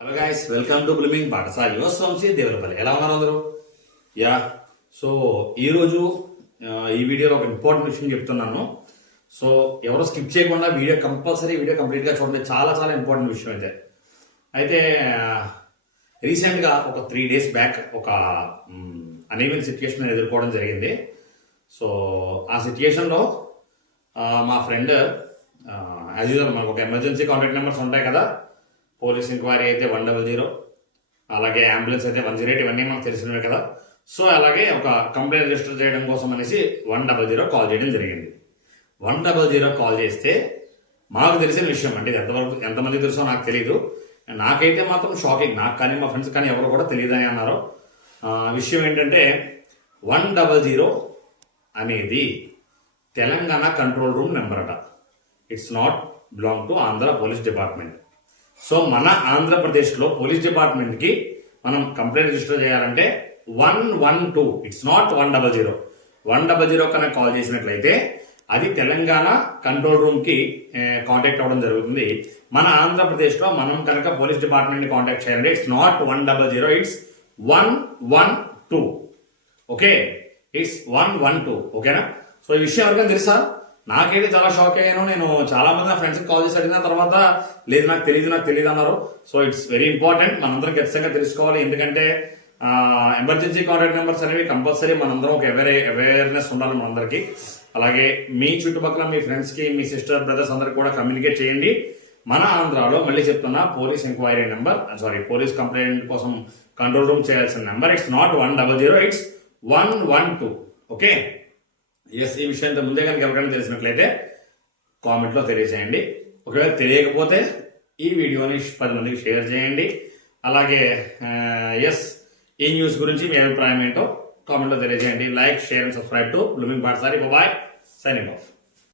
Hello guys, welcome to blooming పాఠశాల. యువస్ వంశీ దేవరపల్లి. ఎలా ఉన్నారు అందరూ? సో ఈరోజు ఈ వీడియోలో ఒక ఇంపార్టెంట్ విషయం చెప్తున్నాను. సో ఎవరు స్కిప్ చేయకుండా వీడియో కంప్లీట్గా చూడండి. చాలా చాలా ఇంపార్టెంట్ విషయం అయితే రీసెంట్గా ఒక 3 days బ్యాక్ ఒక అన్ఈవెన్ సిచ్యుయేషన్ ఎదుర్కోవడం జరిగింది. సో ఆ సిచ్యుయేషన్లో మా ఫ్రెండ్ యాజ్ యూజువల్ మనకు ఒక ఎమర్జెన్సీ కాంటాక్ట్ నెంబర్స్ ఉంటాయి కదా. పోలీస్ ఎంక్వైరీ అయితే 100, అలాగే అంబులెన్స్ అయితే 108, ఇవన్నీ మనకు తెలిసినవే కదా. సో అలాగే ఒక కంప్లైంట్ రిజిస్టర్ చేయడం కోసం అనేసి 100 కాల్ చేయడం జరిగింది. 100 కాల్ చేస్తే మాకు తెలిసిన విషయం అంటే ఎంతమంది తెలుసో నాకు తెలియదు. నాకైతే మాత్రం షాకింగ్. నాకు కానీ మా ఫ్రెండ్స్ కానీ ఎవరు కూడా తెలియదని అన్నారు. విషయం ఏంటంటే 100 అనేది తెలంగాణ కంట్రోల్ రూమ్ నెంబర్ అట. It's not belong to Andhra police department. So మన ఆంధ్రప్రదేశ్లో పోలీస్ డిపార్ట్మెంట్కి మనం కంప్లైంట్ రిజిస్టర్ చేయాలంటే 112. It's not 100. 100 కన్నా కాల్ చేసినట్లయితే అది తెలంగాణ కంట్రోల్ రూమ్కి కాంటాక్ట్ అవ్వడం జరుగుతుంది. మన ఆంధ్రప్రదేశ్లో మనం కనుక పోలీస్ డిపార్ట్మెంట్ని కాంటాక్ట్ చేయాలంటే it's not 100, it's 112. Okay, it's 112. ఓకేనా? సో ఈ విషయం ఎవరికైనా తెలుసా? నాకైతే చాలా షాక్ అయ్యాను. నేను చాలా మంది నా ఫ్రెండ్స్కి కాల్ చేసి అడిగిన తర్వాత లేదు నాకు తెలియదు అన్నారు. సో ఇట్స్ వెరీ ఇంపార్టెంట్, మనందరం ఖచ్చితంగా తెలుసుకోవాలి. ఎందుకంటే ఎమర్జెన్సీ కాంటాక్ట్ నెంబర్స్ అనేవి కంపల్సరీ మనందరం ఒక అవేర్నెస్ ఉండాలి మనందరికీ. అలాగే మీ చుట్టుపక్కల మీ ఫ్రెండ్స్కి, మీ సిస్టర్ బ్రదర్స్ అందరికి కూడా కమ్యూనికేట్ చేయండి. మన ఆంధ్రాలో మళ్ళీ చెప్తున్నా, police enquiry number police complaint కోసం కంట్రోల్ రూమ్ చేయాల్సిన number it's not 100, it's 112. Okay, yes. ఈ విషయంతో ముందే కనుక ఎవరికైనా తెలిసినట్లయితే కామెంట్లో తెలియజేయండి. ఒకవేళ తెలియకపోతే ఈ వీడియోని 10 మందికి షేర్ చేయండి. అలాగే ఎస్, ఈ న్యూస్ గురించి మీ అభిప్రాయం ఏంటో కామెంట్లో తెలియజేయండి. Like, share and subscribe to blooming Pathashala. Bye, signing of.